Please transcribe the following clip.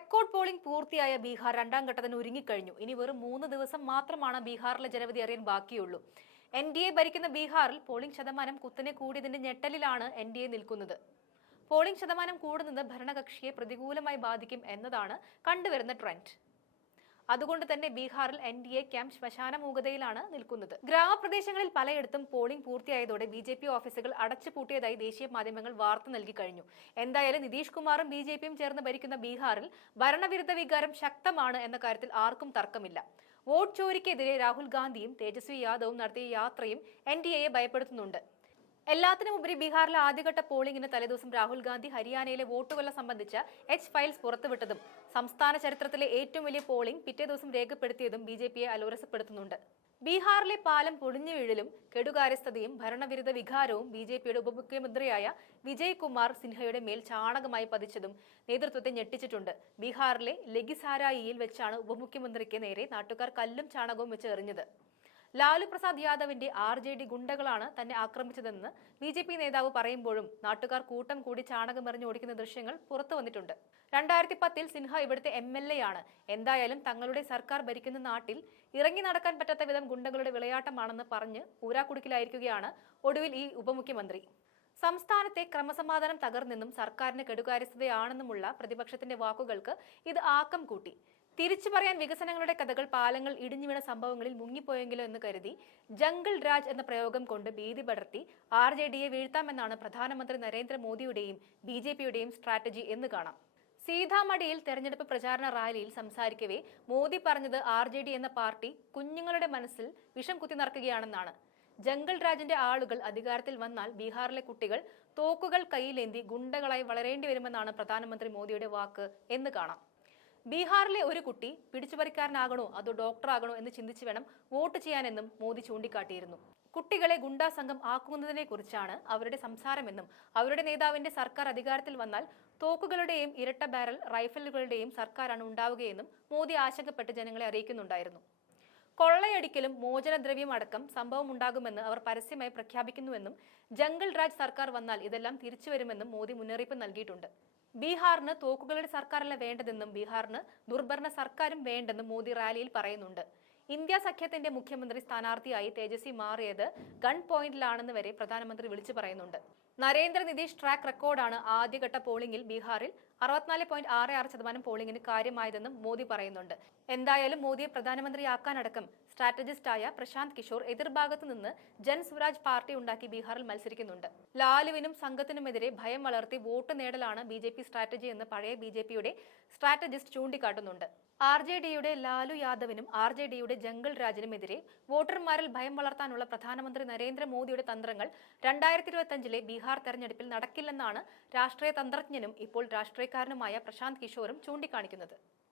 Record polling പൂർത്തിയായ ബീഹാർ രണ്ടാം ഘട്ടത്തിന് ഒരുങ്ങിക്കഴിഞ്ഞു. ഇനി വെറും മൂന്ന് ദിവസം മാത്രമാണ് ബീഹാറിലെ ജനവിധി അറിയാൻ ബാക്കിയുള്ളൂ. എൻ ഡി എ ഭരിക്കുന്ന ബീഹാറിൽ പോളിംഗ് ശതമാനം കുത്തനെ കൂടിയതിന്റെ ഞെട്ടലിലാണ് എൻ ഡി എ നിൽക്കുന്നത്. പോളിംഗ് ശതമാനം കൂടുന്നത് ഭരണകക്ഷിയെ പ്രതികൂലമായി ബാധിക്കും എന്നതാണ് കണ്ടുവരുന്ന ട്രെൻഡ്. അതുകൊണ്ട് തന്നെ ബീഹാറിൽ എൻ ഡി എ ക്യാമ്പ് ശ്മശാന മൂകതയിലാണ് നിൽക്കുന്നത്. ഗ്രാമപ്രദേശങ്ങളിൽ പലയിടത്തും പോളിംഗ് പൂർത്തിയായതോടെ ബി ജെ പി ഓഫീസുകൾ അടച്ചുപൂട്ടിയതായി ദേശീയ മാധ്യമങ്ങൾ വാർത്ത നൽകി കഴിഞ്ഞു. എന്തായാലും നിതീഷ് കുമാറും ബി ജെ പിയും ചേർന്ന് ഭരിക്കുന്ന ബീഹാറിൽ ഭരണവിരുദ്ധ വികാരം ശക്തമാണ് എന്ന കാര്യത്തിൽ ആർക്കും തർക്കമില്ല. വോട്ട് ചോരിക്കെതിരെ രാഹുൽ ഗാന്ധിയും തേജസ്വി യാദവും നടത്തിയ യാത്രയും എൻ ഡി എയെ ഭയപ്പെടുത്തുന്നുണ്ട്. എല്ലാത്തിനുമുപരി ബീഹാറിലെ ആദ്യഘട്ട പോളിംഗിന് തലേദിവസം രാഹുൽ ഗാന്ധി ഹരിയാനയിലെ വോട്ടുകൊല്ല സംബന്ധിച്ച് എച്ച് ഫയൽസ് പുറത്തുവിട്ടതും സംസ്ഥാന ചരിത്രത്തിലെ ഏറ്റവും വലിയ പോളിംഗ് പിറ്റേ ദിവസം രേഖപ്പെടുത്തിയതും ബി ജെ പിയെ അലോരസപ്പെടുത്തുന്നുണ്ട്. ബീഹാറിലെ പാലം പൊടിഞ്ഞു വീഴലും കെടുകാര്യസ്ഥതയും ഭരണവിരുദ്ധ വികാരവും ബി ജെ പിയുടെ ഉപമുഖ്യമന്ത്രിയായ വിജയ് കുമാർ സിൻഹയുടെ മേൽ ചാണകമായി പതിച്ചതും നേതൃത്വത്തെ ഞെട്ടിച്ചിട്ടുണ്ട്. ബീഹാറിലെ ലഗിസാരായിയിൽ വെച്ചാണ് ഉപമുഖ്യമന്ത്രിക്ക് നേരെ നാട്ടുകാർ കല്ലും ചാണകവും വെച്ച് എറിഞ്ഞത്. ലാലു പ്രസാദ് യാദവിന്റെ ആർ ജെ ഡി ഗുണ്ടകളാണ് തന്നെ ആക്രമിച്ചതെന്ന് ബി ജെ പി നേതാവ് പറയുമ്പോഴും നാട്ടുകാർ കൂട്ടം കൂടി ചാണകം എറിഞ്ഞു ഓടിക്കുന്ന ദൃശ്യങ്ങൾ പുറത്തു വന്നിട്ടുണ്ട്. രണ്ടായിരത്തി പത്തിൽ സിൻഹ ഇവിടുത്തെ എം എൽ എ ആണ് എന്തായാലും തങ്ങളുടെ സർക്കാർ ഭരിക്കുന്ന നാട്ടിൽ ഇറങ്ങി നടക്കാൻ പറ്റാത്ത വിധം ഗുണ്ടകളുടെ വിളയാട്ടമാണെന്ന് പറഞ്ഞ് ഊരാക്കുടുക്കിലായിരിക്കുകയാണ് ഒടുവിൽ ഈ ഉപമുഖ്യമന്ത്രി. സംസ്ഥാനത്തെ ക്രമസമാധാനം തകർന്നെന്നും സർക്കാരിന് കെടുകാര്യസ്ഥതയാണെന്നുമുള്ള പ്രതിപക്ഷത്തിന്റെ വാക്കുകൾക്ക് ഇത് ആക്കം കൂട്ടി. തിരിച്ചു പറയാൻ വികസനങ്ങളുടെ കഥകൾ പാലങ്ങൾ ഇടിഞ്ഞു വീണ സംഭവങ്ങളിൽ മുങ്ങിപ്പോയെങ്കിലോ എന്ന് കരുതി ജംഗിൾ രാജ് എന്ന പ്രയോഗം കൊണ്ട് ഭീതി പടർത്തി ആർ ജെ ഡിയെ വീഴ്ത്താമെന്നാണ് പ്രധാനമന്ത്രി നരേന്ദ്രമോദിയുടെയും ബി ജെ പിയുടെയും സ്ട്രാറ്റജി എന്ന് കാണാം. സീതാമടിയിൽ തെരഞ്ഞെടുപ്പ് പ്രചാരണ റാലിയിൽ സംസാരിക്കവേ മോദി പറഞ്ഞത് ആർ ജെ ഡി എന്ന പാർട്ടി കുഞ്ഞുങ്ങളുടെ മനസ്സിൽ വിഷം കുത്തി നിറക്കുകയാണെന്നാണ്. ജംഗിൾ രാജിന്റെ ആളുകൾ അധികാരത്തിൽ വന്നാൽ ബീഹാറിലെ കുട്ടികൾ തോക്കുകൾ കയ്യിലേന്തി ഗുണ്ടകളായി വളരേണ്ടി വരുമെന്നാണ് പ്രധാനമന്ത്രി മോദിയുടെ വാക്ക് എന്ന് കാണാം. ബീഹാറിലെ ഒരു കുട്ടി പിടിച്ചുപറിക്കാരനാകണോ അതോ ഡോക്ടറാകണോ എന്ന് ചിന്തിച്ചു വേണം വോട്ട് ചെയ്യാനെന്നും മോദി ചൂണ്ടിക്കാട്ടിയിരുന്നു. കുട്ടികളെ ഗുണ്ടാ സംഘം ആക്കുന്നതിനെ കുറിച്ചാണ് അവരുടെ സംസാരമെന്നും അവരുടെ നേതാവിന്റെ സർക്കാർ അധികാരത്തിൽ വന്നാൽ തോക്കുകളുടെയും ഇരട്ട ബാരൽ റൈഫലുകളുടെയും സർക്കാരാണ് ഉണ്ടാവുകയെന്നും മോദി ആശങ്കപ്പെട്ട് ജനങ്ങളെ അറിയിക്കുന്നുണ്ടായിരുന്നു. കൊള്ളയടിക്കലും മോചനദ്രവ്യം അടക്കം സംഭവം ഉണ്ടാകുമെന്ന് അവർ പരസ്യമായി പ്രഖ്യാപിക്കുന്നുവെന്നും ജംഗിൾ രാജ് സർക്കാർ വന്നാൽ ഇതെല്ലാം തിരിച്ചുവരുമെന്നും മോദി മുന്നറിയിപ്പ് നൽകിയിട്ടുണ്ട്. ബീഹാറിന് തോക്കുകളുടെ സർക്കാരല്ല വേണ്ടതെന്നും ബീഹാറിന് ദുർഭരണ സർക്കാരും വേണ്ടെന്നും മോദി റാലിയിൽ പറയുന്നുണ്ട്. ഇന്ത്യ സഖ്യത്തിന്റെ മുഖ്യമന്ത്രി സ്ഥാനാർത്ഥിയായി തേജസ്വി മാറിയത് ഗൺ പോയിന്റിലാണെന്ന് വരെ പ്രധാനമന്ത്രി വിളിച്ചു പറയുന്നുണ്ട്. നരേന്ദ്ര നിതീഷ് ട്രാക്ക് റെക്കോർഡാണ് ആദ്യഘട്ട പോളിംഗിൽ ബീഹാറിൽ അറുപത്തിനാല് പോയിന്റ് ആറ് ആറ് ശതമാനം പോളിംഗിന് കാര്യമായതെന്നും മോദി പറയുന്നുണ്ട്. എന്തായാലും മോദിയെ പ്രധാനമന്ത്രിയാക്കാനടക്കം സ്ട്രാറ്റജിസ്റ്റായ പ്രശാന്ത് കിഷോർ എതിർഭാഗത്ത് നിന്ന് ജൻ സ്വരാജ് പാർട്ടി ഉണ്ടാക്കി ബീഹാറിൽ മത്സരിക്കുന്നുണ്ട്. ലാലുവിനും സംഘത്തിനുമെതിരെ ഭയം വളർത്തി വോട്ട് നേടലാണ് ബി ജെ പി സ്ട്രാറ്റജി എന്ന് പഴയ ബി ജെ പിയുടെ സ്ട്രാറ്റജിസ്റ്റ് ചൂണ്ടിക്കാട്ടുന്നുണ്ട്. ആർ ജെ ഡിയുടെ ലാലു യാദവിനും ആർ ജെ ഡിയുടെ ജംഗിൾ രാജിനുമെതിരെ വോട്ടർമാരിൽ ഭയം വളർത്താനുള്ള പ്രധാനമന്ത്രി നരേന്ദ്രമോദിയുടെ തന്ത്രങ്ങൾ രണ്ടായിരത്തി ഇരുപത്തിയഞ്ചിലെ ബീഹാർ തെരഞ്ഞെടുപ്പിൽ നടക്കില്ലെന്നാണ് രാഷ്ട്രീയ തന്ത്രജ്ഞനും ഇപ്പോൾ രാഷ്ട്രീയക്കാരനുമായ പ്രശാന്ത് കിഷോറും ചൂണ്ടിക്കാണിക്കുന്നത്.